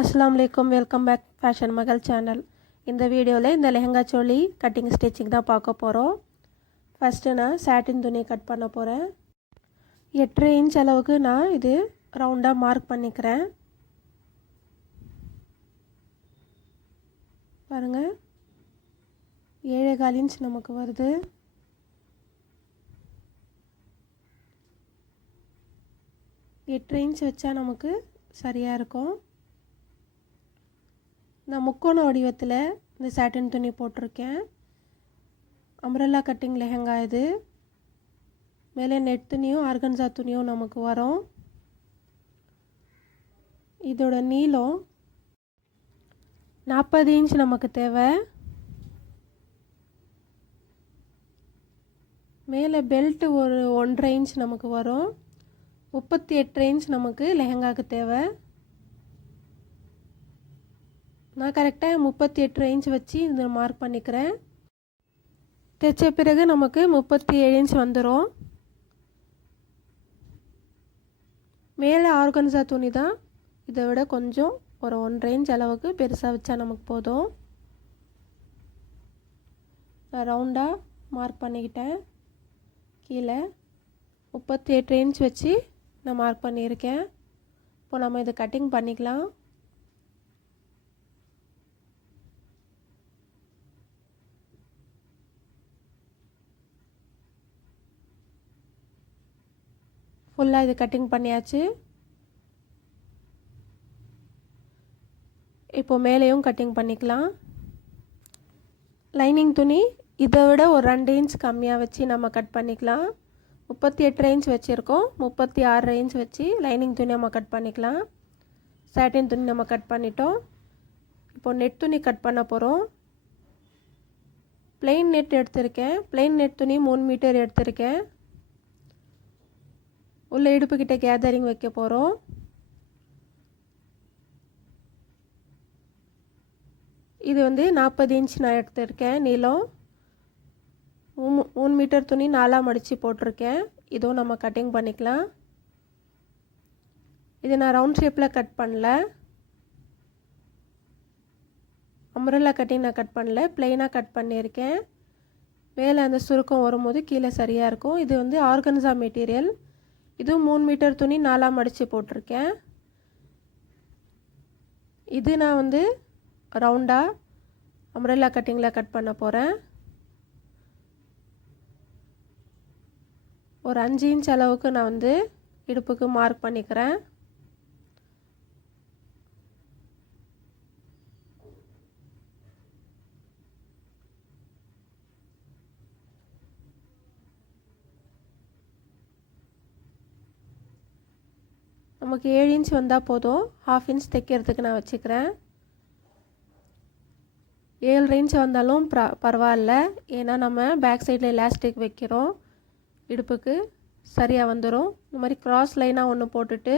अस्सलाम वालेकुम welcome back fashion मगल channel இந்த வீடியோவில் இந்த லெஹங்கா சோலி கட்டிங் ஸ்டிச்சிங் தான் பார்க்க போகிறோம். ஃபஸ்ட்டு நான் சாட்டின் துணி கட் பண்ண போகிறேன். 8.5 இன்ச் அளவுக்கு நான் இது ரவுண்டாக மார்க் பண்ணிக்கிறேன். பாருங்கள் 7.25 இன்ச் நமக்கு வருது. எட்டரை இன்ச் வச்சா நமக்கு சரியாக இருக்கும். நான் முக்கோண வடிவத்தில் இந்த சாட்டின் துணி போட்டிருக்கேன். அம்ப்ரெல்லா கட்டிங் லெஹங்கா இது. மேலே நெட் துணியும் ஆர்கன்சா துணியும் நமக்கு வரும். இதோட நீளம் 40 இன்ச் நமக்கு தேவை. மேலே பெல்ட் ஒரு 1.5 இன்ச் நமக்கு வரும். 38 இன்ச் நமக்கு லெஹங்காவுக்கு தேவை. நான் கரெக்டாக 38 இன்ச் வச்சு இந்த மார்க் பண்ணிக்கிறேன். தைச்ச பிறகு நமக்கு 37 இன்ச் வந்துடும். மேலே ஆர்கன்சா துணி தான் இதை விட கொஞ்சம் ஒரு 1.5 இன்ச் அளவுக்கு பெருசாக வச்சா நமக்கு போதும். நான் ரவுண்டாக மார்க் பண்ணிக்கிட்டேன். கீழே 38 இன்ச் வச்சு நான் மார்க் பண்ணியிருக்கேன். இப்போ நம்ம இதை கட்டிங் பண்ணிக்கலாம். ஃபுல்லாக இது கட்டிங் பண்ணியாச்சு. இப்போ மேலேயும் கட்டிங் பண்ணிக்கலாம். லைனிங் துணி இதை விட ஒரு 2 இன்ச் கம்மியாக வச்சு நம்ம கட் பண்ணிக்கலாம். 38 இன்ச் வச்சுருக்கோம். 36 இன்ச் வச்சு லைனிங் துணி நம்ம கட் பண்ணிக்கலாம். சாட்டின் துணி நம்ம கட் பண்ணிட்டோம். இப்போ நெட் துணி கட் பண்ண போகிறோம். பிளெயின் நெட் எடுத்திருக்கேன். பிளெயின் நெட் துணி 3 மீட்டர் எடுத்திருக்கேன். உள்ள இடுப்புக்கிட்ட கேதரிங் வைக்க போகிறோம். இது வந்து 40 இன்ச் நான் எடுத்திருக்கேன் நீளம். 3 மீட்டர் துணி 4 மடித்து போட்டிருக்கேன். இதுவும் நம்ம கட்டிங் பண்ணிக்கலாம். இது நான் ரவுண்ட் ஷேப்பில் கட் பண்ணல. அம்ப்ரெல்லா கட்டிங் நான் கட் பண்ணல, பிளெயினாக கட் பண்ணியிருக்கேன். மேலே அந்த சுருக்கம் வரும்போது கீழே சரியாக இருக்கும். இது வந்து ஆர்கன்சா மெட்டீரியல். இதுவும் 3 மீட்டர் துணி 4 மடித்து போட்டிருக்கேன். இது நான் வந்து ரவுண்டாக அம்ப்ரெல்லா கட்டிங்கில் கட் பண்ண போகிறேன். ஒரு 5 இன்ச் அளவுக்கு நான் வந்து இடுப்புக்கு மார்க் பண்ணிக்கிறேன். நமக்கு 7 இன்ச் வந்தால் போதும். 1/2 இன்ச் தைக்கிறதுக்கு நான் வச்சுக்கிறேன். 7 இன்ச் வந்தாலும் பரவாயில்ல. ஏன்னா நம்ம பேக் சைடில் எலாஸ்டிக் வைக்கிறோம். இடுப்புக்கு சரியாக வந்துடும். இந்த மாதிரி கிராஸ் லைனாக ஒன்று போட்டுட்டு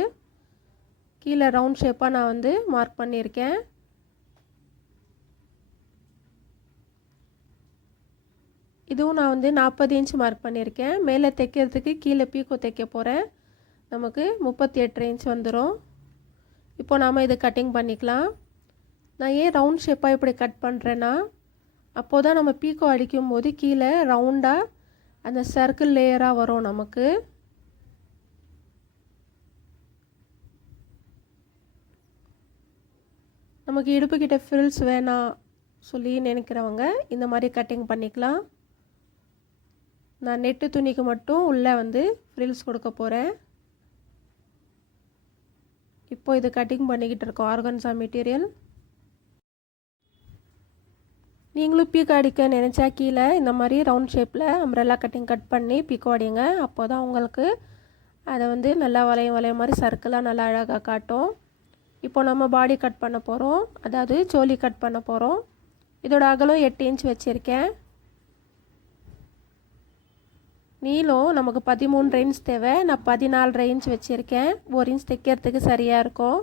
கீழே ரவுண்ட் ஷேப்பாக நான் வந்து மார்க் பண்ணியிருக்கேன். இதுவும் நான் வந்து 40 இன்ச் மார்க் பண்ணியிருக்கேன். மேலே தைக்கிறதுக்கு கீழே பீக்கோ தைக்க போகிறேன். நமக்கு 38 இன்ச் வந்துடும். இப்போ நாம் இதை கட்டிங் பண்ணிக்கலாம். நான் ஏன் ரவுண்ட் ஷேப்பாக இப்படி கட் பண்ணுறேன்னா, அப்போது தான் நம்ம பீக்கோ அடிக்கும்போது கீழே ரவுண்டாக அந்த சர்க்கிள் லேயராக வரும் நமக்கு. நமக்கு இடுப்புக்கிட்ட ஃப்ரில்ஸ் வேணாம் சொல்லி நினைக்கிறவங்க இந்த மாதிரி கட்டிங் பண்ணிக்கலாம். நான் நெட்டு துணிக்கு மட்டும் உள்ளே வந்து ஃப்ரில்ஸ் கொடுக்க போகிறேன். இப்போ இது கட்டிங் பண்ணிக்கிட்டு இருக்கோம் ஆர்கன்சா மெட்டீரியல். நீங்களும் பீக்கோ அடிக்க நினச்சா கீழே இந்த மாதிரி ரவுண்ட் ஷேப்பில் அம்ப்ரெல்லா கட்டிங் கட் பண்ணி பீக்கோ அடிங்க. அப்போ தான் உங்களுக்கு அதை வந்து நல்லா வளைய மாதிரி சர்க்கிளாக நல்லா அழகாக காட்டும். இப்போ நம்ம பாடி கட் பண்ண போகிறோம். அதாவது சோலி கட் பண்ண போகிறோம். இதோட அகலம் 8 இன்ச் வச்சுருக்கேன். நீளம் நமக்கு 13 இன்ச் தேவை. நான் 14 இன்ச் வச்சுருக்கேன். 1 இன்ச் தைக்கிறதுக்கு சரியாக இருக்கும்.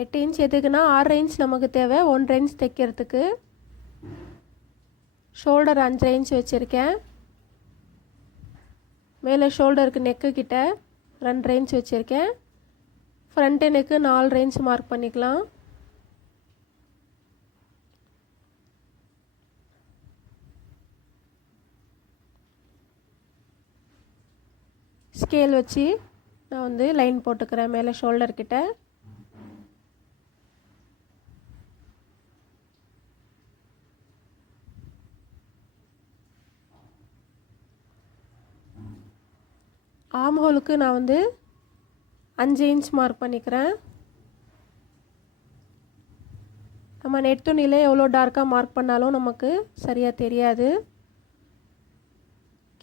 எட்டு இன்ச் எதுக்குன்னா 6 இன்ச் நமக்கு தேவை 1.5 இன்ச் தைக்கிறதுக்கு. ஷோல்டர் 5 இன்ச் வச்சுருக்கேன். மேலே ஷோல்டருக்கு நெக்கு கிட்ட 2 ரேஞ்ச் வச்சுருக்கேன். ஃப்ரண்ட் நெக்கு 4 ரேஞ்ச் மார்க் பண்ணிக்கலாம். ஸ்கேல் வச்சு நான் வந்து லைன் போட்டுக்கிறேன் மேலே ஷோல்டர் கிட்ட. ஆர்ம் ஹோலுக்கு நான் வந்து 5 இன்ச் மார்க் பண்ணிக்கிறேன். நம்ம நெட் துணியில் எவ்வளோ டார்க்காக மார்க் பண்ணாலும் நமக்கு சரியாக தெரியாது.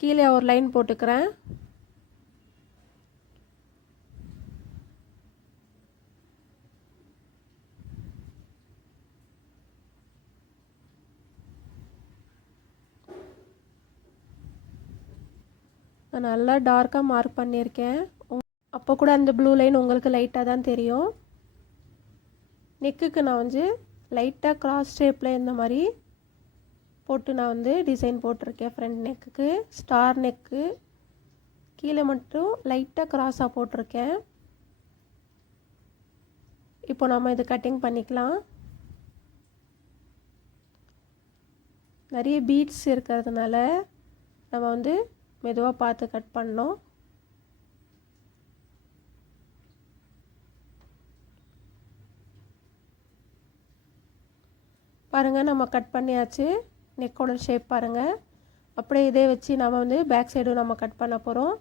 கீழே ஒரு லைன் போட்டுக்கிறேன். நான் நல்லா டார்க்காக மார்க் பண்ணியிருக்கேன். அப்போ கூட அந்த ப்ளூ லைன் உங்களுக்கு லைட்டாக தான் தெரியும். நெக்குக்கு நான் வந்து லைட்டாக கிராஸ் ஷேப்பில் இந்த மாதிரி போட்டு நான் வந்து டிசைன் போட்டிருக்கேன். ஃப்ரண்ட் நெக்குக்கு ஸ்டார் நெக்கு கீழே மட்டும் லைட்டாக கிராஸாக போட்டிருக்கேன். இப்போ நம்ம இது கட்டிங் பண்ணிக்கலாம். நிறைய பீட்ஸ் இருக்கிறதுனால நம்ம வந்து மெதுவாக பார்த்து கட் பண்ணோம். பாருங்கள் நம்ம கட் பண்ணியாச்சு. நெக்கோட ஷேப் பாருங்கள். அப்படியே இதே வச்சு நம்ம வந்து பேக் சைடும் நம்ம கட் பண்ண போகிறோம்.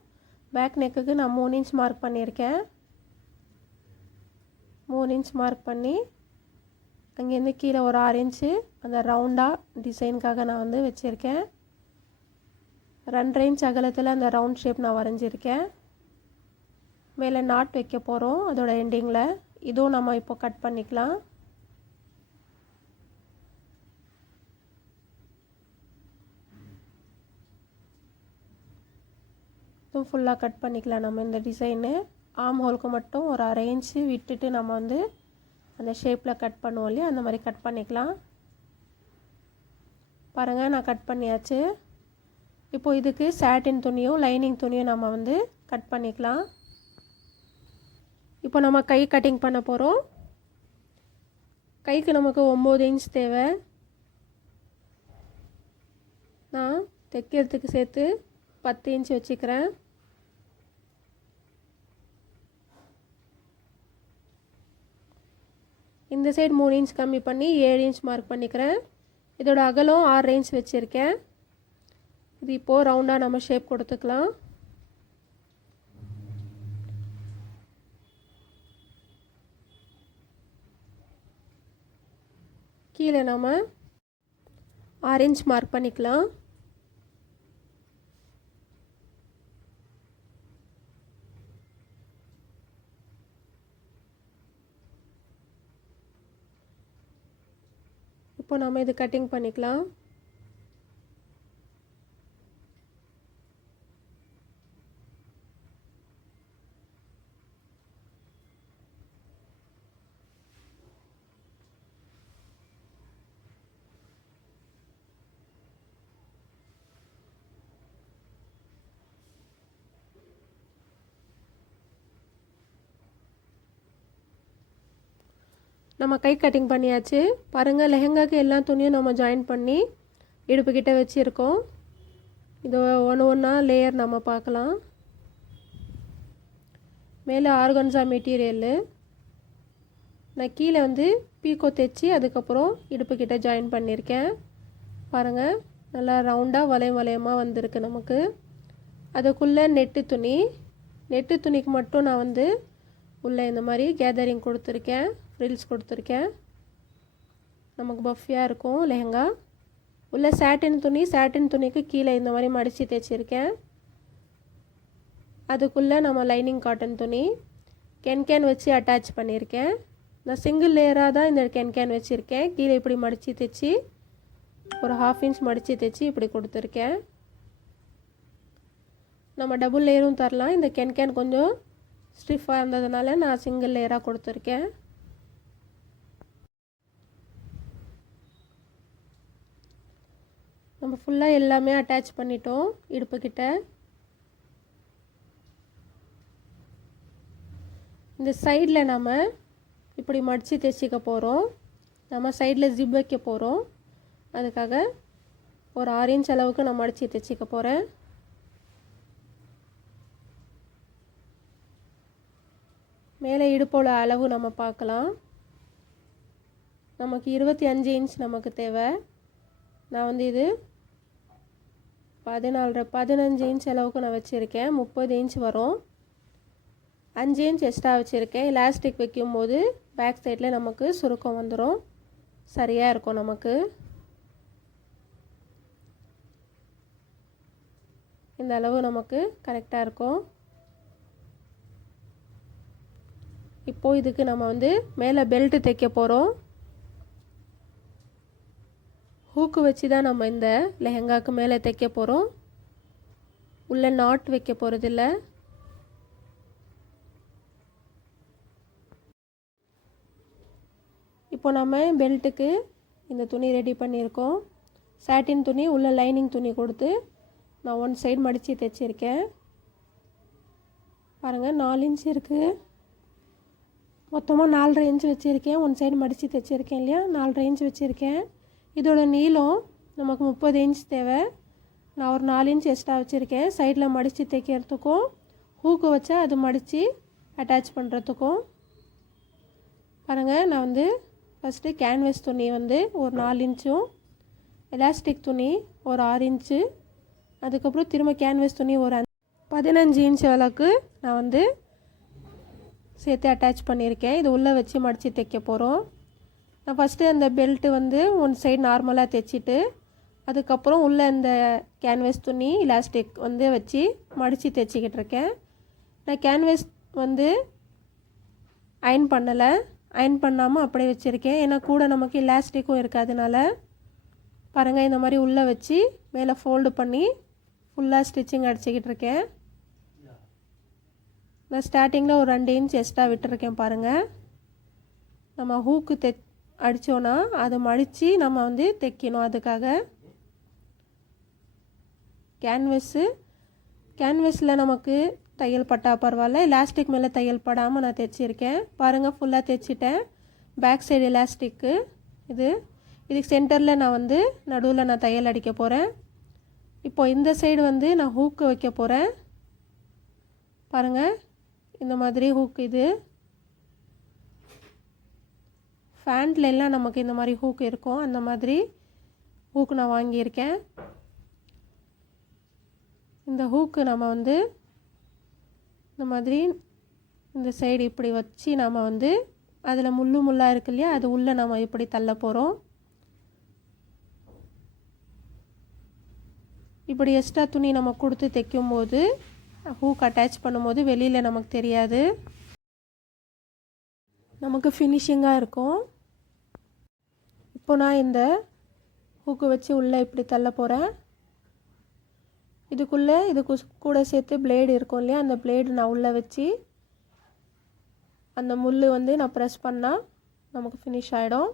பேக் நெக்குக்கு நான் 3 இன்ச் மார்க் பண்ணியிருக்கேன். 3 இன்ச் மார்க் பண்ணி அங்கேருந்து கீழே ஒரு 6 இன்ச்சு அந்த ரவுண்டாக டிசைனுக்காக நான் வந்து வச்சுருக்கேன். 2 இன்ச் அகலத்தில் அந்த ரவுண்ட் ஷேப் நான் வரைஞ்சிருக்கேன். மேலே நாட் வைக்க போகிறோம் அதோட எண்டிங்கில். இதுவும் நம்ம இப்போ கட் பண்ணிக்கலாம். இதுவும் ஃபுல்லாக கட் பண்ணிக்கலாம் நம்ம இந்த டிசைனு. ஆர்ம் ஹோலுக்கு மட்டும் ஒரு 1/2 இன்ச்சு விட்டுட்டு நம்ம வந்து அந்த ஷேப்பில் கட் பண்ணுவோம் இல்லையா, அந்த மாதிரி கட் பண்ணிக்கலாம். பாருங்கள் நான் கட் பண்ணியாச்சு. இப்போது இதுக்கு சாட்டின் துணியும் லைனிங் துணியும் நம்ம வந்து கட் பண்ணிக்கலாம். இப்போ நம்ம கை கட்டிங் பண்ண போகிறோம். கைக்கு நமக்கு 9 இன்ச் தேவை. நான் தைக்கிறதுக்கு சேர்த்து 10 இன்ச் வச்சுக்கிறேன். இந்த சைடு 3 இன்ச் கம்மி பண்ணி 7 இன்ச் மார்க் பண்ணிக்கிறேன். இதோட அகலம் 6 இன்ச் வச்சுருக்கேன். இது இப்போது ரவுண்டாக நம்ம ஷேப் கொடுத்துக்கலாம். கீழே நம்ம 6 இன்ச் மார்க் பண்ணிக்கலாம். இப்போ நம்ம இது கட்டிங் பண்ணிக்கலாம். நம்ம கை கட்டிங் பண்ணியாச்சு. பாருங்கள் லெஹங்காக்கு எல்லா துணியும் நம்ம ஜாயின் பண்ணி இடுப்புக்கிட்ட வச்சுருக்கோம். இது ஒன்று ஒன்றா லேயர் நம்ம பார்க்கலாம். மேலே ஆர்கன்ஸா மெட்டீரியலு நான் கீழே வந்து பீக்கோ தைச்சி அதுக்கப்புறம் இடுப்புக்கிட்ட ஜாயின் பண்ணியிருக்கேன். பாருங்கள் நல்லா ரவுண்டாக வளையமாக வந்திருக்கு நமக்கு. அதுக்குள்ளே நெட்டு துணிக்கு மட்டும் நான் வந்து உள்ளே இந்த மாதிரி கேதரிங் கொடுத்துருக்கேன், ஃப்ரில்ஸ் கொடுத்துருக்கேன். நமக்கு பஃபியாக இருக்கும் லெஹங்கா. உள்ளே சாட்டின் துணிக்கு கீழே இந்த மாதிரி மடித்து தைச்சிருக்கேன். அதுக்குள்ளே நம்ம லைனிங் காட்டன் துணி கேன் வச்சு அட்டாச் பண்ணியிருக்கேன். நான் சிங்கிள் லேயராக தான் இந்த கேன் வச்சுருக்கேன். கீழே இப்படி மடித்து தைச்சி ஒரு 1/2 இன்ச் மடித்து தைச்சி இப்படி கொடுத்துருக்கேன். நம்ம டபுள் லேயரும் தரலாம். இந்த கேன் கொஞ்சம் ஸ்டிஃபாக இருந்ததுனால நான் சிங்கிள் லேயராக கொடுத்துருக்கேன். நம்ம ஃபுல்லாக எல்லாமே அட்டாச் பண்ணிட்டோம் இடுப்புக்கிட்ட. இந்த சைடில் நம்ம இப்படி மடித்து தைச்சிக்க போகிறோம். நம்ம சைடில் ஜிப் வைக்க போகிறோம். அதுக்காக ஒரு 6 இன்ச் அளவுக்கு நான் மடித்து தைச்சிக்க போகிறேன். மேலே இடுப்போட அளவு நம்ம பார்க்கலாம். நமக்கு 25 இன்ச் நமக்கு தேவை. நான் வந்து இது 15 இன்ச் அளவுக்கு நான் வச்சுருக்கேன். 30 இன்ச் வரும். 5 இன்ச் எக்ஸ்ட்ரா வச்சுருக்கேன். எலாஸ்டிக் வைக்கும்போது பேக் சைடில் நமக்கு சுருக்கம் வந்துடும். சரியாக இருக்கும் நமக்கு. இந்த அளவு நமக்கு கரெக்டாக இருக்கும். இப்போது இதுக்கு நம்ம வந்து மேலே பெல்ட்டு தைக்க போகிறோம். ஹூக்கு வச்சு தான் நம்ம இந்த லெஹங்காவுக்கு மேலே தைக்க போகிறோம். உள்ள நாட் வைக்க போகிறதில்ல. இப்போ நம்ம பெல்ட்டுக்கு இந்த துணி ரெடி பண்ணியிருக்கோம். சாட்டின் துணி உள்ள லைனிங் துணி கொடுத்து நான் ஒன் சைடு மடித்து தைச்சிருக்கேன். பாருங்கள் 4 இன்ச் இருக்குது. மொத்தமாக 4.5 இன்ச் வச்சுருக்கேன். ஒன் சைடு மடித்து தைச்சிருக்கேன் இல்லையா, 4.5 இன்ச் வச்சுருக்கேன். இதோட நீளம் நமக்கு 30 இன்ச் தேவை. நான் ஒரு 4 இன்ச் எக்ஸ்ட்ரா வச்சுருக்கேன். சைடில் மடித்து தைக்கிறதுக்கும் ஹூக்கு வச்சா அது மடித்து அட்டாச் பண்ணுறதுக்கும். பாருங்கள், நான் வந்து ஃபஸ்ட்டு கேன்வஸ் துணி வந்து ஒரு 4 இன்ச்சும், எலாஸ்டிக் துணி ஒரு 6 இன்ச்சு, அதுக்கப்புறம் திரும்ப கேன்வஸ் துணி ஒரு 15 இன்ச் அளவுக்கு நான் வந்து சேர்த்து அட்டாச் பண்ணியிருக்கேன். இது உள்ளே வச்சு மடித்து தைக்க போகிறோம். நான் ஃபஸ்ட்டு அந்த பெல்ட்டு வந்து ஒன் சைடு நார்மலாக தைச்சிட்டு அதுக்கப்புறம் உள்ளே இந்த கேன்வஸ் துணி எலாஸ்டிக் வந்து வச்சு மடித்து தைச்சிக்கிட்டு இருக்கேன். நான் கேன்வஸ் வந்து அயன் பண்ணலை. அயன் பண்ணாமல் அப்படியே வச்சுருக்கேன். ஏன்னா கூட நமக்கு எலாஸ்டிக்கும் இருக்காதனால. பாருங்கள், இந்த மாதிரி உள்ளே வச்சு மேலே ஃபோல்டு பண்ணி ஃபுல்லாக ஸ்டிச்சிங் அடிச்சுக்கிட்டு இருக்கேன். நான் ஸ்டார்டிங்கில் ஒரு 2 இன்ச் எக்ஸ்ட்ரா விட்டுருக்கேன். பாருங்கள், நம்ம ஹூக்கு அடித்தோன்னா அதை மடித்து நம்ம வந்து தைக்கணும். அதுக்காக கேன்வஸில் நமக்கு தையல் பட்டா பரவாயில்ல, எலாஸ்டிக் மேலே தையல் படாமல் நான் தைச்சிருக்கேன். பாருங்கள், ஃபுல்லாக தைச்சிட்டேன். பேக் சைடு எலாஸ்டிக்கு இதுக்கு சென்டரில் நான் வந்து நடுவில் நான் தையல் அடிக்க போகிறேன். இப்போது இந்த சைடு வந்து நான் ஹூக்கு வைக்க போகிறேன். பாருங்கள், இந்த மாதிரி ஹூக். இது ஃபேண்ட்ல எல்லாம் நமக்கு இந்த மாதிரி ஹூக் இருக்கும். அந்த மாதிரி ஹூக்கு நான் வாங்கியிருக்கேன். இந்த ஹூக்கு நம்ம வந்து இந்த மாதிரி இந்த சைடு இப்படி வச்சு நம்ம வந்து அதில் முள்ளாக இருக்கு இல்லையா, அது உள்ளே நம்ம இப்படி தள்ள போகிறோம். இப்படி எக்ஸ்ட்ரா துணி நம்ம கொடுத்து தைக்கும்போது ஹூக் அட்டாச் பண்ணும்போது வெளியில் நமக்கு தெரியாது, நமக்கு ஃபினிஷிங்காக இருக்கும். இப்போ நான் இந்த ஹூக்கு வச்சு உள்ளே இப்படி தள்ள போகிறேன். இதுக்குள்ளே இதுக்கு கூட சேர்த்து பிளேடு இருக்கும் இல்லையா, அந்த பிளேடு நான் உள்ளே வச்சு அந்த முள் வந்து நான் ப்ரெஸ் பண்ணால் நமக்கு ஃபினிஷ் ஆகிடும்.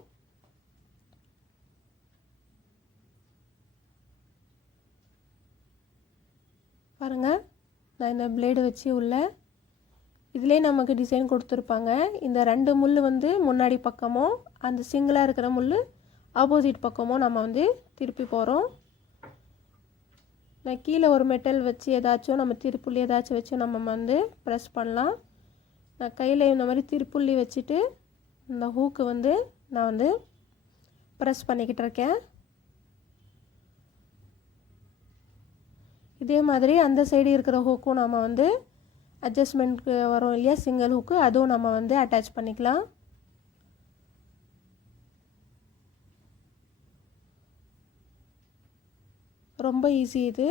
பாருங்கள், நான் இந்த பிளேடு வச்சு உள்ள இதிலே நமக்கு டிசைன் கொடுத்துருப்பாங்க. இந்த 2 முள் வந்து முன்னாடி பக்கமும், அந்த சிங்கிளாக இருக்கிற முள் ஆப்போசிட் பக்கமும் நம்ம வந்து திருப்பி போகிறோம். நான் கீழே ஒரு மெட்டல் வச்சு ஏதாச்சும் நம்ம திருப்புள்ளி ஏதாச்சும் வச்சு நம்ம வந்து ப்ரெஸ் பண்ணலாம். நான் கையில் இந்த மாதிரி திருப்புள்ளி வச்சுட்டு இந்த ஹூக்கு வந்து நான் வந்து ப்ரெஸ் பண்ணிக்கிட்டு இருக்கேன். இதே மாதிரி அந்த சைடு இருக்கிற ஹூக்கும் நம்ம வந்து அட்ஜஸ்ட்மெண்ட்க்கு வரும் இல்லையா, சிங்கிள் ஹூக்கு, அதுவும் நம்ம வந்து அட்டாச் பண்ணிக்கலாம். ரொம்ப ஈஸி இது.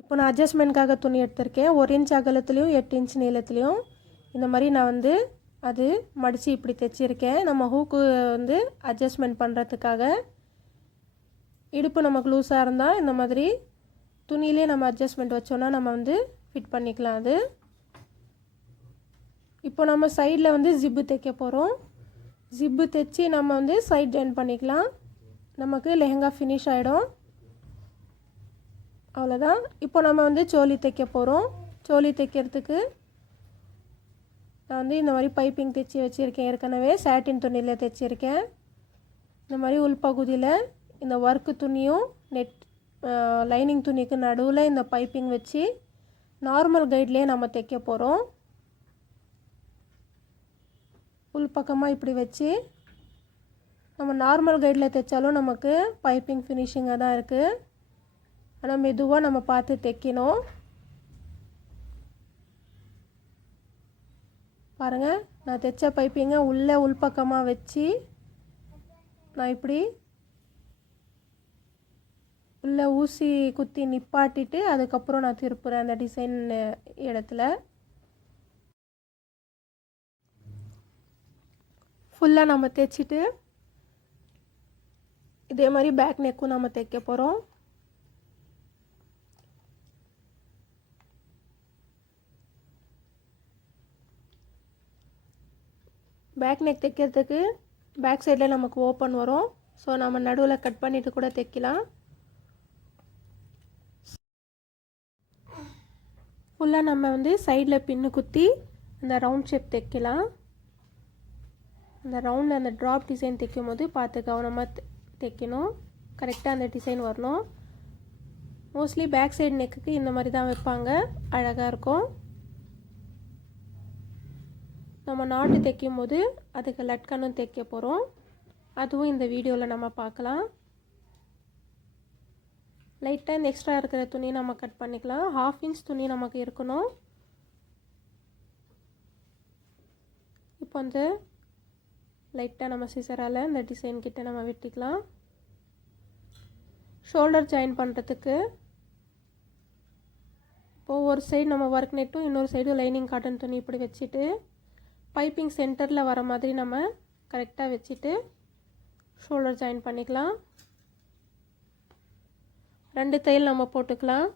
இப்போ நான் அட்ஜஸ்ட்மெண்ட்காக துணி எடுத்திருக்கேன். 1 இன்ச் அகலத்துலேயும் 8 இன்ச் நீளத்துலேயும் இந்த மாதிரி நான் வந்து அது மடித்து இப்படி தைச்சிருக்கேன். நம்ம ஹூக்கு வந்து அட்ஜஸ்ட்மெண்ட் பண்ணுறதுக்காக. இடுப்பு நமக்கு லூஸாக இருந்தால் இந்த மாதிரி துணியிலே நம்ம அட்ஜஸ்ட்மெண்ட் வச்சோன்னா நம்ம வந்து ஃபிட் பண்ணிக்கலாம். அது இப்போ நம்ம சைடில் வந்து ஜிப்பு தைக்க போகிறோம். ஜிப்பு தைச்சி நம்ம வந்து சைட் ஜாயின் பண்ணிக்கலாம். நமக்கு லெஹங்கா ஃபினிஷ் ஆகிடும். அவ்வளோதான். இப்போ நம்ம வந்து சோலி தைக்க போகிறோம். சோலி தைக்கிறதுக்கு நான் வந்து இந்த மாதிரி பைப்பிங் தைச்சி வச்சுருக்கேன். ஏற்கனவே சாட்டின் துணியில் தைச்சிருக்கேன். இந்த மாதிரி உள்பகுதியில் இந்த ஒர்க்கு துணியும் லைனிங் துணிக்கு நடுவில் இந்த பைப்பிங் வச்சு நார்மல் கைட்லேயே நம்ம தைக்க போகிறோம். உள்பக்கமாக இப்படி வச்சு நம்ம நார்மல் கைடில் தைச்சாலும் நமக்கு பைப்பிங் ஃபினிஷிங்காக தான் இருக்குது. ஆனால் மெதுவாக நம்ம பார்த்து தைக்கணும். பாருங்கள், நான் தைச்ச பைப்பிங்கை உள்ளே உள்பக்கமாக வச்சு நான் இப்படி உள்ளே ஊசி குத்தி நிப்பாட்டிட்டு அதுக்கப்புறம் நான் திருப்புறேன் அந்த டிசைன் இடத்துல. ஃபுல்லாக நம்ம தைச்சிட்டு இதே மாதிரி பேக் நெக்கும் நம்ம தைக்க போகிறோம். பேக் நெக் தைக்கிறதுக்கு பேக் சைடில் நமக்கு ஓப்பன் வரும். ஸோ நம்ம நடுவில் கட் பண்ணிவிட்டு கூட தைக்கலாம். ஃபுல்லாக நம்ம வந்து சைடில் பின்னு குத்தி அந்த ரவுண்ட் ஷேப் தைக்கலாம். அந்த ரவுண்டில் அந்த ட்ராப் டிசைன் தைக்கும் போது பார்த்து கவனமாக தைக்கணும். கரெக்டாக அந்த டிசைன் வரணும். மோஸ்ட்லி பேக் சைடு நெக்குக்கு இந்த மாதிரி தான் வைப்பாங்க, அழகாக இருக்கும். நம்ம நாட்டு தைக்கும் போது அதுக்கு லட்கனும் தைக்க போகிறோம். அதுவும் இந்த வீடியோவில் நம்ம பார்க்கலாம். லைட்டாக இந்த எக்ஸ்ட்ரா இருக்கிற துணி நம்ம கட் பண்ணிக்கலாம். 1/2 இன்ச் துணி நமக்கு இருக்கணும். இப்போ வந்து லைட்டாக நம்ம சிசரால் இந்த டிசைன் கிட்ட நம்ம வெட்டிக்கலாம். ஷோல்டர் ஜாயின் பண்ணுறதுக்கு இப்போது ஒரு சைடு நம்ம ஒர்க் நெட்டும் இன்னொரு சைடு லைனிங் காட்டன் துணி இப்படி வச்சுட்டு பைப்பிங் சென்டரில் வர மாதிரி நம்ம கரெக்டாக வச்சுட்டு ஷோல்டர் ஜாயின் பண்ணிக்கலாம். 2 தையல் நம்ம போட்டுக்கலாம்.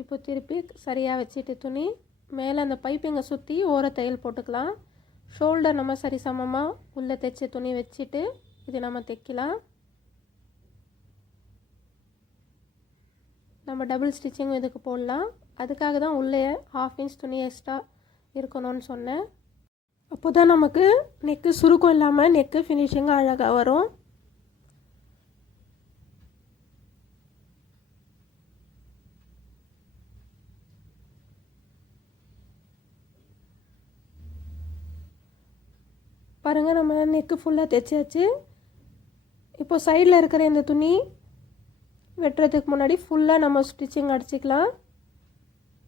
இப்போ திருப்பி சரியாக வச்சுட்டு துணி மேலே அந்த பைப்பிங்கை சுற்றி ஓர தையல் போட்டுக்கலாம். ஷோல்டர் நம்ம சரி சமமாக உள்ளே தைச்ச துணி வச்சுட்டு இது நம்ம தைக்கலாம். நம்ம டபுள் ஸ்டிச்சிங்கும் இதுக்கு போடலாம். அதுக்காக தான் உள்ளே 1/2 இன்ச் துணி எக்ஸ்ட்ரா இருக்கணும்னு சொன்னேன். அப்போ தான் நமக்கு நெக்கு சுருக்கம் இல்லாமல் நெக்கு ஃபினிஷிங்காக அழகாக வரும். பாருங்கள், நம்ம நெக்கு ஃபுல்லாக தைச்சாச்சு. இப்போ சைடில் இருக்கிற இந்த துணி வெட்டுறதுக்கு முன்னாடி ஃபுல்லாக நம்ம ஸ்டிச்சிங் அடிச்சிக்கலாம்.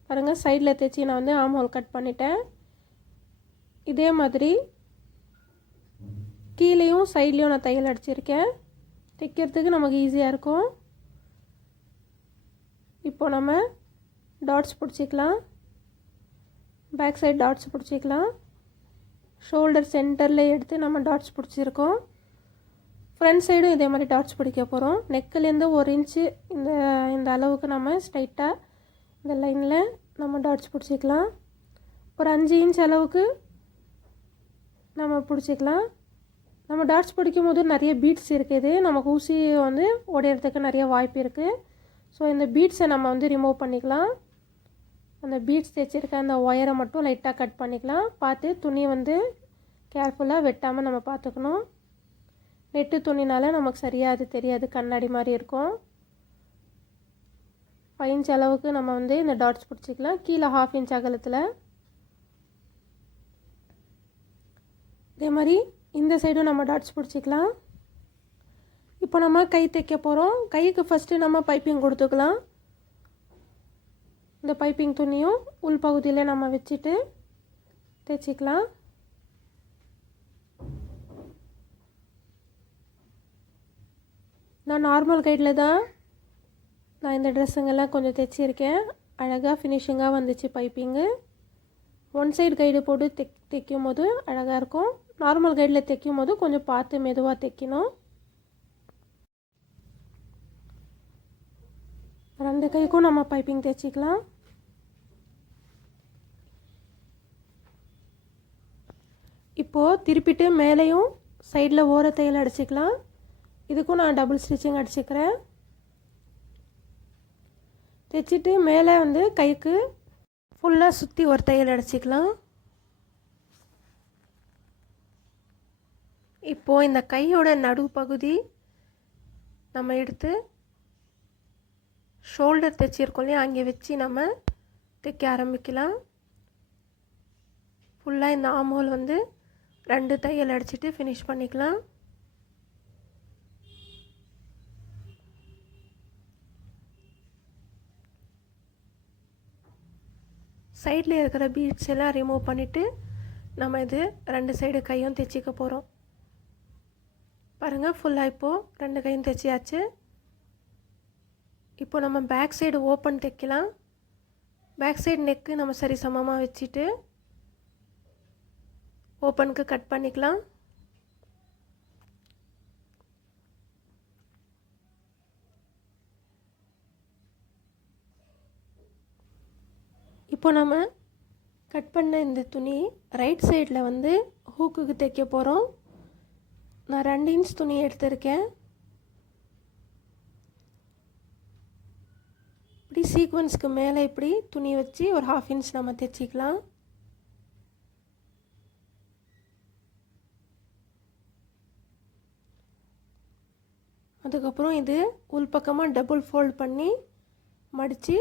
பாருங்கள், சைடில் தைச்சி நான் வந்து ஆம் ஹோல் கட் பண்ணிட்டேன். இதே மாதிரி கீழேயும் சைட்லேயும் நான் தையல் அடிச்சிருக்கேன். தைக்கிறதுக்கு நமக்கு ஈஸியாக இருக்கும். இப்போ நம்ம டாட்ஸ் பிடிச்சிக்கலாம். பேக் சைடு டாட்ஸ் பிடிச்சிக்கலாம். ஷோல்டர் சென்டரில் எடுத்து நம்ம டாட்ஸ் பிடிச்சிருக்கோம். ஃப்ரண்ட் சைடும் இதே மாதிரி டாட்ஸ் பிடிக்க போகிறோம். நெக்கிலேருந்து 1 இன்ச்சு இந்த அளவுக்கு நம்ம ஸ்ட்ரைட்டாக இந்த லைனில் நம்ம டாட்ஸ் பிடிச்சிக்கலாம். ஒரு 5 இன்ச் அளவுக்கு நம்ம பிடிச்சிக்கலாம். நம்ம டாட்ஸ் பிடிக்கும் போது நிறைய பீட்ஸ் இருக்குது. நமக்கு ஊசி வந்து உடையிறதுக்கு நிறைய வாய்ப்பு இருக்குது. ஸோ இந்த பீட்ஸை நம்ம வந்து ரிமூவ் பண்ணிக்கலாம். அந்த பீட்ஸ் தைச்சிருக்க அந்த ஒயரை மட்டும் லைட்டாக கட் பண்ணிக்கலாம். பார்த்து துணி வந்து கேர்ஃபுல்லாக வெட்டாமல் நம்ம பார்த்துக்கணும். நெட்டு துணினால நமக்கு சரியாக அது தெரியாது, கண்ணாடி மாதிரி இருக்கும். 5 இன்ச் அளவுக்கு நம்ம வந்து இந்த டாட்ஸ் பிடிச்சிக்கலாம். கீழே 1/2 இன்ச் அகலத்தில். இதே மாதிரி இந்த சைடும் நம்ம டாட்ஸ் பிடிச்சிக்கலாம். இப்போ நம்ம கை தைக்க போகிறோம். கைக்கு ஃபஸ்ட்டு நம்ம பைப்பிங் கொடுத்துக்கலாம். இந்த பைப்பிங் துணியும் உள்பகுதியில் நம்ம வச்சுட்டு தைச்சிக்கலாம். நான் நார்மல் கைடில் தான் நான் இந்த ட்ரெஸ்ஸுங்கெல்லாம் கொஞ்சம் தைச்சிருக்கேன். அழகாக ஃபினிஷிங்காக வந்துச்சு பைப்பிங்கு. 1 சைடு கைடு போட்டு தைக்கும் போது அழகாக இருக்கும். நார்மல் கைடில் தைக்கும் போது கொஞ்சம் பார்த்து மெதுவாக தைக்கணும். 2 கைக்கும் நம்ம பைப்பிங் தைச்சிக்கலாம். இப்போது திருப்பிட்டு மேலேயும் சைடில் ஓர தையல் அடிச்சிக்கலாம். இதுக்கும் நான் டபுள் ஸ்டிச்சிங் அடிச்சுக்கிறேன். தைச்சிட்டு மேலே வந்து கைக்கு ஃபுல்லாக சுற்றி ஒரு தையல் அடிச்சிக்கலாம். இப்போது இந்த கையோட நடுப்பகுதி நம்ம எடுத்து ஷோல்டர் தைச்சிருக்கோம் இல்லையா, அங்கே வச்சு நம்ம தைக்க ஆரம்பிக்கலாம். ஃபுல்லாக இந்த ஆம்ஹோல் வந்து 2 தையல் அடிச்சுட்டு ஃபினிஷ் பண்ணிக்கலாம். சைடில் இருக்கிற பீட்ஸ் எல்லாம் ரிமூவ் பண்ணிவிட்டு நம்ம இது 2 சைடு கையும் தைச்சிக்க போகிறோம். பாருங்கள், ஃபுல்லாக இப்போது 2 கையும் தைச்சியாச்சு. இப்போ நம்ம பேக் சைடு ஓப்பன் தைக்கலாம். பேக் சைடு நெக்கு நம்ம சரி சமமாக வச்சுட்டு ஓப்பனுக்கு கட் பண்ணிக்கலாம். இப்போ நம்ம கட் பண்ண இந்த துணி ரைட் சைடில் வந்து ஹூக்குக்கு தைக்க போகிறோம். நான் 2 இன்ச் துணி எடுத்திருக்கேன். இப்படி சீக்வன்ஸ்க்கு மேலே இப்படி துணி வச்சு ஒரு 1/2 இன்ச் நம்ம தைச்சிக்கலாம். அதுக்கப்புறம் இது உள்பக்கமாக டபுள் ஃபோல்ட் பண்ணி மடித்து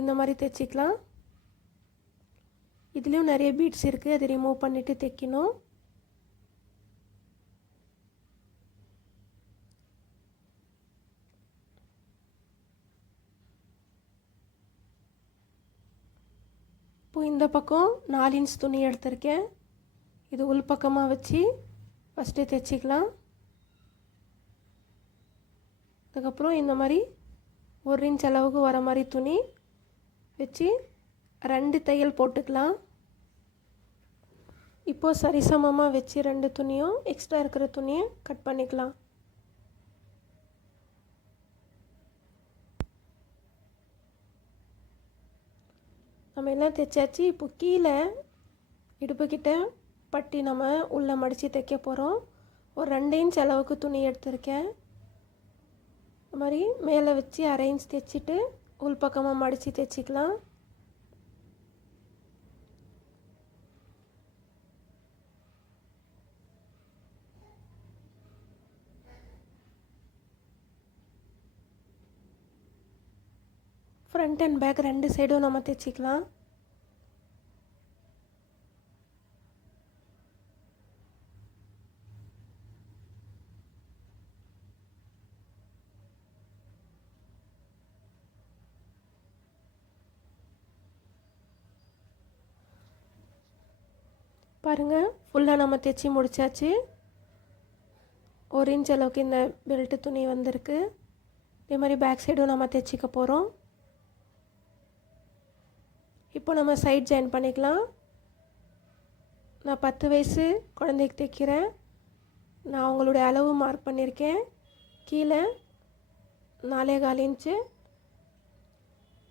இந்த மாதிரி தைச்சிக்கலாம். இதுலேயும் நிறைய பீட்ஸ் இருக்குது, அதை ரிமூவ் பண்ணிவிட்டு தைக்கணும். இப்போ இந்த பக்கம் 4 இன்ச் துணி எடுத்திருக்கேன். இது உள்பக்கமாக வச்சு ஃபஸ்ட்டு தைச்சிக்கலாம். அதுக்கப்புறம் இந்த மாதிரி 1 இன்ச் அளவுக்கு வர மாதிரி துணி வச்சு 2 தையல் போட்டுக்கலாம். இப்போது சரிசமமாக வச்சு 2 துணியும் எக்ஸ்ட்ரா இருக்கிற துணியை கட் பண்ணிக்கலாம். நம்ம எல்லாம் தைச்சாச்சு. இப்போ கீழே இடுப்புக்கிட்ட பட்டி நம்ம உள்ளே மடித்து தைக்க போகிறோம். ஒரு 2 இன்ச் அளவுக்கு துணி எடுத்திருக்கேன். இந்த மாதிரி மேலே வச்சு 1/2 இன்ச் தைச்சிட்டு உள்பக்கமாக மடித்து தைச்சிக்கலாம். ஃப்ரண்ட் அண்ட் பேக் 2 சைடும் நம்ம தைச்சிக்கலாம். பாருங்கள், ஃபுல்லாக நம்ம தைச்சி முடித்தாச்சு. 1 இன்ச் அளவுக்கு இந்த பெல்ட்டு துணி வந்திருக்கு. இதே மாதிரி பேக் சைடும் நம்ம தைச்சிக்க போகிறோம். இப்போ நம்ம சைட் ஜாயின் பண்ணிக்கலாம். நான் 10 வயசு குழந்தைக்கு தைக்கிறேன். நான் அவங்களுடைய அளவு மார்க் பண்ணியிருக்கேன். கீழே 4.25 இன்ச்சு,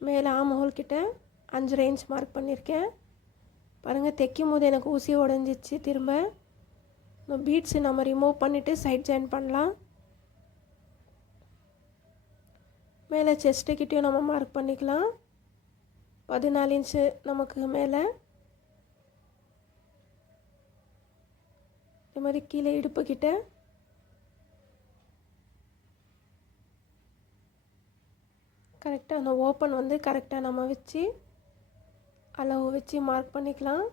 மேலே ஆம்ஹோல் கிட்ட 5.5 இன்ச் மார்க் பண்ணியிருக்கேன். பாருங்கள், தைக்கும் போது எனக்கு ஊசி உடஞ்சிச்சு. திரும்ப பீட்ஸு நம்ம ரிமூவ் பண்ணிவிட்டு சைட் ஜாயின் பண்ணலாம். மேலே செஸ்ட்டுக்கிட்டையும் நம்ம மார்க் பண்ணிக்கலாம். 14 இன்ச்சு நமக்கு மேலே. இது மாதிரி கீழே இடுப்புக்கிட்ட கரெக்டாக அந்த ஓப்பன் வந்து கரெக்டாக நம்ம வச்சு அளவு வச்சு மார்க் பண்ணிக்கலாம்.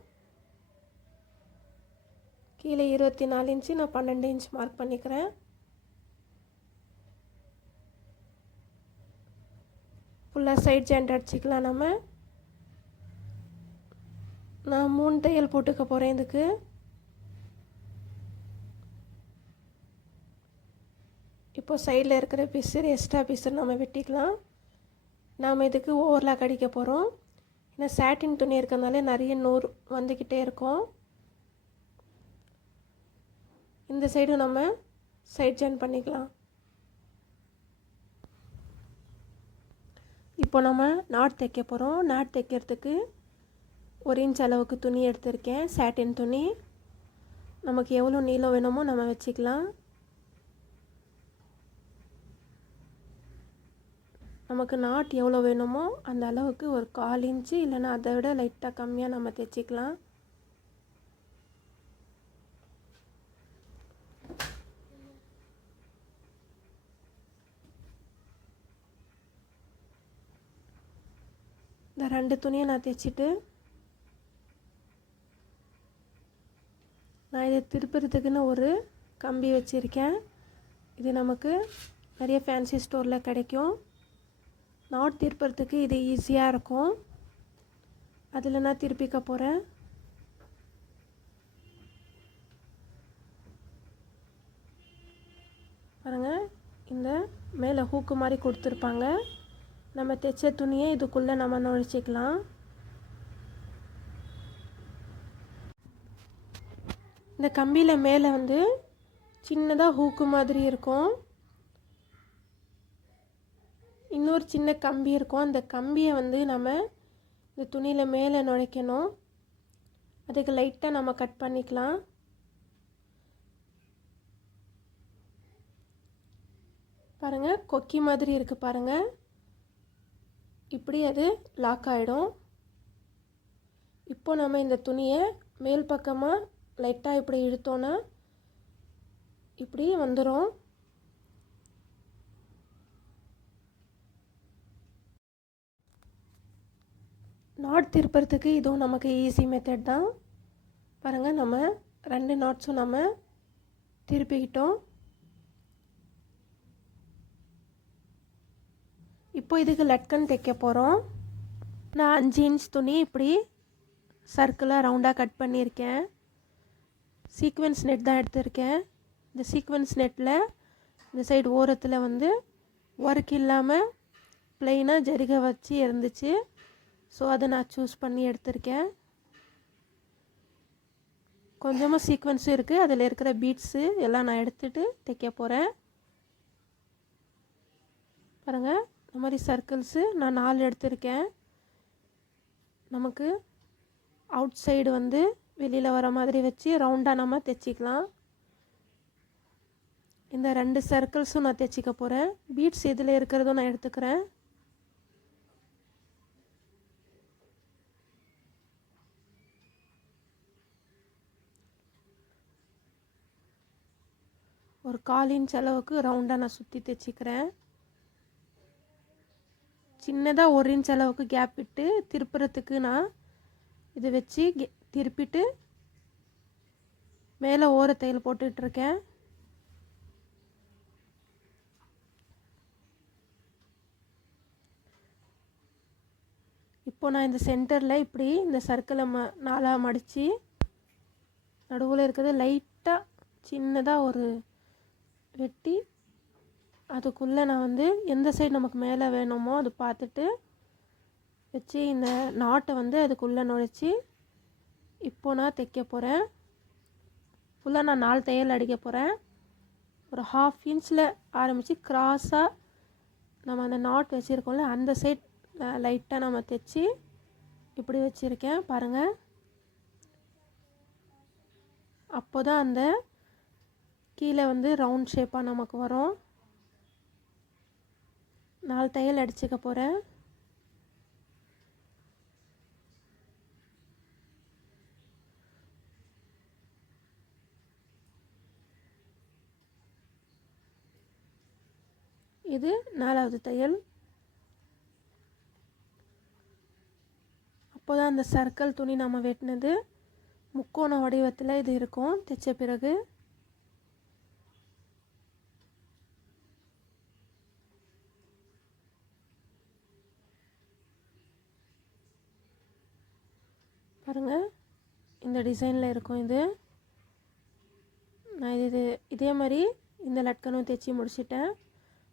கீழே 24 இன்ச்சு, நான் 12 இன்ச் மார்க் பண்ணிக்கிறேன். ஃபுல்லாக சைட் ஜாயிண்ட் அடிச்சிக்கலாம். நான் 3 தையல் போட்டுக்க போகிறேன். இதுக்கு இப்போ சைடில் இருக்கிற பீஸு எக்ஸ்ட்ரா பீஸு நம்ம வெட்டிக்கலாம். நாம் இதுக்கு ஓவர்லாக் அடிக்க போகிறோம். ஏன்னா சாட்டின் துணி இருக்கிறதுனால நிறைய நூறு வந்துக்கிட்டே இருக்கும். இந்த சைடும் நம்ம சைட் ஜாயின் பண்ணிக்கலாம். இப்போ நம்ம நாட் தைக்க போகிறோம். நாட் தைக்கிறதுக்கு 1 இன்ச் அளவுக்கு துணி எடுத்திருக்கேன். சாட்டின் துணி. நமக்கு எவ்வளோ நீளம் வேணுமோ நம்ம வச்சுக்கலாம். நமக்கு நாட் எவ்வளோ வேணுமோ அந்த அளவுக்கு ஒரு 1/4 இன்ச்சு இல்லைன்னா அதை விட லைட்டாக கம்மியாக நம்ம தைச்சிக்கலாம். இந்த 2 துணியை நான் தைச்சிட்டு நான் இதை திருப்புறதுக்குன்னு ஒரு கம்பி வச்சுருக்கேன். இது நமக்கு நிறைய ஃபேன்சி ஸ்டோரில் கிடைக்கும். நாட் திருப்புறதுக்கு இது ஈஸியாக இருக்கும். அதில் நான் திருப்பிக்க போகிறேன். பாருங்கள், இந்த மேலே ஹூக்கு மாதிரி கொடுத்துருப்பாங்க. நம்ம தைச்ச துணியை இதுக்குள்ளே நம்ம நுழைச்சிக்கலாம். இந்த கம்பியில் மேலே வந்து சின்னதாக ஹூக்கு மாதிரி இருக்கும். இன்னொரு சின்ன கம்பி இருக்கும். அந்த கம்பியை வந்து நம்ம இந்த துணியில் மேலே நுழைக்கணும். அதுக்கு லைட்டாக நம்ம கட் பண்ணிக்கலாம். பாருங்கள், கொக்கி மாதிரி இருக்குது பாருங்கள். இப்படி அது லாக் ஆகிடும். இப்போ நம்ம இந்த துணியை மேல் பக்கமாக லைட்டாக இப்படி இழுத்தோன்னா இப்படி வந்துடும். நாட் திருப்புறதுக்கு இதுவும் நமக்கு ஈஸி மெத்தட் தான். பாருங்கள், நம்ம 2 நாட்ஸும் நம்ம திருப்பிக்கிட்டோம். இப்போ இதுக்கு லட்கன் தைக்க போகிறோம். நான் 5 இன்ச் துணி இப்படி சர்க்கிளாக ரவுண்டாக கட் பண்ணியிருக்கேன். சீக்வென்ஸ் நெட் தான் எடுத்திருக்கேன். இந்த சீக்வென்ஸ் நெட்டில் இந்த சைடு ஓரத்தில் வந்து ஒர்க் இல்லாமல் ப்ளைனாக ஜரிகை வச்சு இருந்துச்சு. ஸோ அதை நான் சூஸ் பண்ணி எடுத்திருக்கேன். கொஞ்சமாக சீக்வென்ஸும் இருக்குது. அதில் இருக்கிற பீட்ஸு எல்லாம் நான் எடுத்துகிட்டு தைக்க போகிறேன். பாருங்கள், இந்த மாதிரி சர்க்கிள்ஸு நான் 4 எடுத்திருக்கேன். நமக்கு அவுட் சைடு வந்து வெளியில் வர மாதிரி வச்சு ரவுண்டாக நம்ம தைச்சிக்கலாம். இந்த 2 சர்க்கிள்ஸும் நான் தைச்சிக்க போகிறேன். பீட்ஸ் இதில் இருக்கிறதும் நான் எடுத்துக்கிறேன். ஒரு 1/4 இன்ச் அளவுக்கு ரவுண்டாக நான் சுற்றி தைச்சிக்கிறேன். சின்னதாக 1 இன்ச் அளவுக்கு கேப் விட்டு திருப்புறத்துக்கு நான் இதை வச்சு திருப்பிட்டு மேலே ஓரத்தையில் போட்டுட்ருக்கேன். இப்போ நான் இந்த சென்டரில் இப்படி இந்த சர்க்கிளை 4ஆக மடித்து நடுவில் இருக்கிறது லைட்டாக சின்னதாக ஒரு வெட்டி அதுக்குள்ளே நான் வந்து எந்த சைடு நமக்கு மேலே வேணுமோ அது பார்த்துட்டு வச்சு இந்த நாட்டை வந்து அதுக்குள்ளே நுழைச்சி இப்போ நான் தைக்க போகிறேன். ஃபுல்லாக நான் 4 தையல் அடிக்க போகிறேன். ஒரு 1/2 இன்ச்சில் ஆரம்பித்து க்ராஸாக நம்ம அந்த நாட் வச்சுருக்கோம்ல அந்த சைட் லைட்டாக நம்ம தைச்சி இப்படி வச்சுருக்கேன். பாருங்கள், அப்போ தான் அந்த கீழே வந்து ரவுண்ட் ஷேப்பாக நமக்கு வரும். 4 தையல் அடிச்சுக்க போகிறேன். இது 4வது தையல். அப்போ தான் அந்த சர்க்கிள் துணி நம்ம வெட்டினது முக்கோண வடிவத்தில் இது இருக்கும் தைச்ச பிறகு. பாருங்கள், இந்த டிசைனில் இருக்கும் இது. நான் இதே மாதிரி இந்த லட்கனும் தைச்சி முடிச்சிட்டேன்.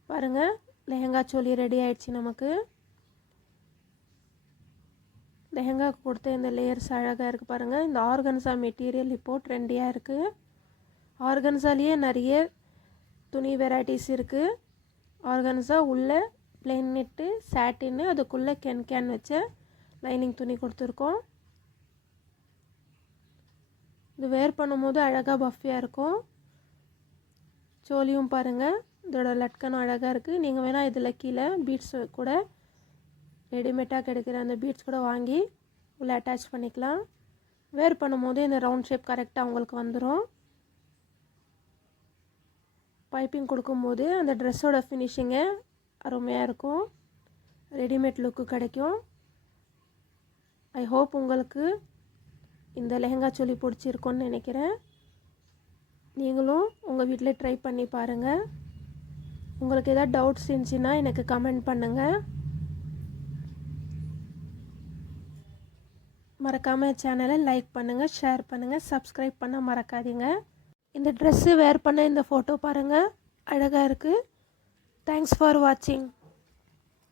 பாருங்கள், லெஹங்கா சோலி ரெடி ஆயிடுச்சு நமக்கு. லெஹங்கா கொடுத்த இந்த லேயர்ஸ் அழகாக இருக்குது பாருங்கள். இந்த ஆர்கன்ஸா மெட்டீரியல் இப்போது ட்ரெண்டியாக இருக்குது. ஆர்கன்ஸாலேயே நிறைய துணி வெரைட்டிஸ் இருக்குது. ஆர்கன்ஸா உள்ளே பிளெயின் நெட்டு சாட்டின்னு அதுக்குள்ளே கேன் வச்ச லைனிங் துணி கொடுத்துருக்கோம். இது வேர் பண்ணும்போது அழகாக பஃபியாக இருக்கும். சோலியும் பாருங்கள் இதோட லட்கனும் அழகாக இருக்குது. நீங்கள் வேணால் இதில் கீழே பீட்ஸ் கூட ரெடிமேடாக கிடைக்கிற அந்த பீட்ஸ் கூட வாங்கி உள்ளே அட்டாச் பண்ணிக்கலாம். வேர் பண்ணும்போது இந்த ரவுண்ட் ஷேப் கரெக்டாக உங்களுக்கு வந்துடும். பைப்பிங் கொடுக்கும்போது அந்த ட்ரெஸ்ஸோட ஃபினிஷிங்கு அருமையாக இருக்கும். ரெடிமேட் லுக்கு கிடைக்கும். ஐ ஹோப் உங்களுக்கு இந்த லெஹங்கா சோலி பிடிச்சிருக்குன்னு நினைக்கிறேன். நீங்களும் உங்கள் வீட்டில் ட்ரை பண்ணி பாருங்கள். உங்களுக்கு ஏதாவது டவுட்ஸ் இருந்துச்சுன்னா எனக்கு கமெண்ட் பண்ணுங்கள். மறக்காமல் சேனலை லைக் பண்ணுங்கள், ஷேர் பண்ணுங்கள், சப்ஸ்கிரைப் பண்ண மறக்காதீங்க. இந்த ட்ரெஸ்ஸு வேர் பண்ண இந்த ஃபோட்டோ பாருங்கள், அழகாக இருக்குது. தேங்க்ஸ் ஃபார் வாட்சிங்.